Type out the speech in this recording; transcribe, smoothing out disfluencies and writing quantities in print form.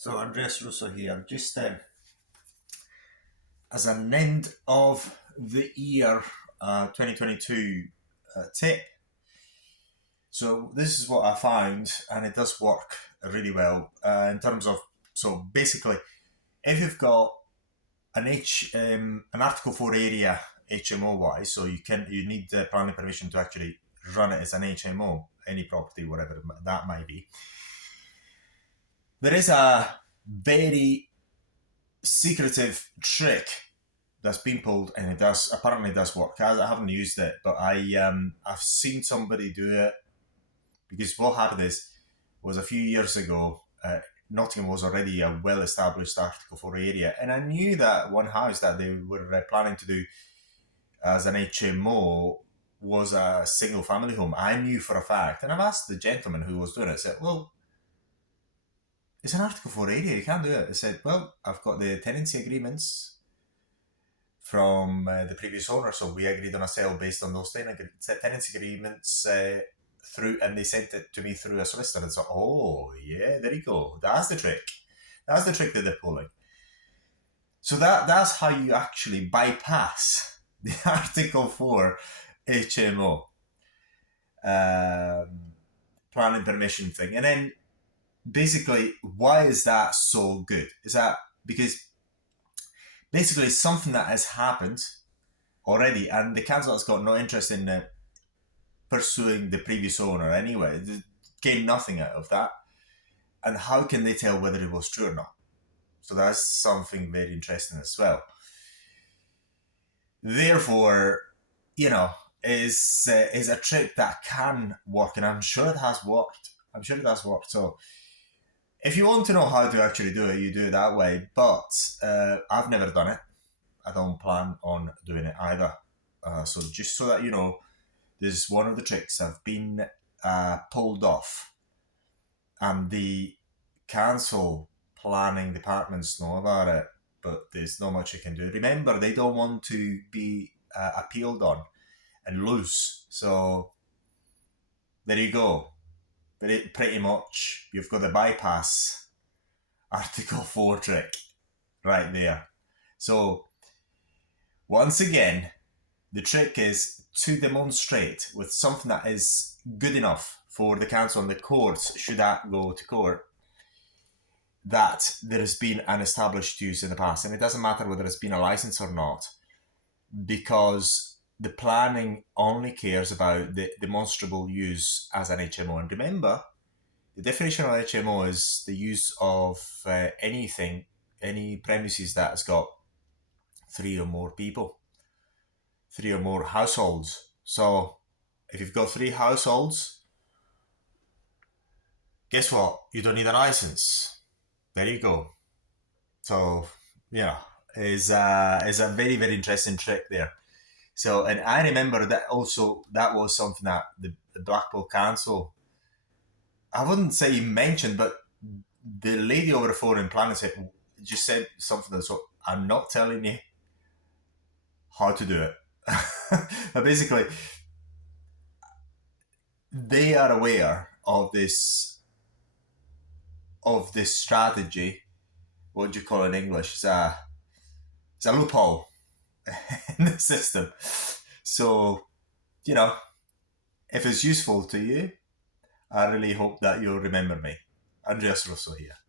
So Andreas Russo here, just as an end of the year 2022 tip. So this is what I found, and it does work really well in terms of, so basically, if you've got an Article 4 area HMO wise, so you need the planning permission to actually run it as an HMO, any property, whatever that might be. There is a very secretive trick that's been pulled, and it apparently does work. I haven't used it, but I've seen somebody do it, because what happened was a few years ago, Nottingham was already a well-established Article 4 area, and I knew that one house that they were planning to do as an HMO was a single family home. I knew for a fact, and I've asked the gentleman who was doing it, I said, well, it's an Article 4 area, you can't do it. I said, well, I've got the tenancy agreements from the previous owner, so we agreed on a sale based on those tenancy agreements through, and they sent it to me through a solicitor, and so, oh yeah, there you go, that's the trick. That's the trick that they're pulling. So that's how you actually bypass the Article 4 HMO planning permission thing. And then basically, why is that so good? Is that because basically it's something that has happened already, and the council has got no interest in pursuing the previous owner anyway. They gain nothing out of that. And how can they tell whether it was true or not? So that's something very interesting as well. Therefore, is a trick that can work, and I'm sure it has worked. So if you want to know how to actually do it, you do it that way. But I've never done it. I don't plan on doing it either. So just so that you know, this is one of the tricks I've been pulled off, and the council planning departments know about it, but there's not much you can do. Remember, they don't want to be appealed on and lose. So there you go. Pretty much, you've got the bypass Article 4 trick right there. So once again, the trick is to demonstrate with something that is good enough for the council and the courts, should that go to court, that there has been an established use in the past. And it doesn't matter whether it's been a license or not, because the planning only cares about the demonstrable use as an HMO. And remember, the definition of HMO is the use of any premises that has got 3 or more people, 3 or more households. So if you've got 3 households, guess what? You don't need a license. There you go. So is a very, very interesting trick there. So, and I remember that also, that was something that the Blackpool Council, I wouldn't say mentioned, but the lady over the phone in planning just said something that, so I'm not telling you how to do it. But basically, they are aware of this strategy. What do you call it in English? It's a loophole in the system. So, if it's useful to you, I really hope that you'll remember me. Andreas Russo here.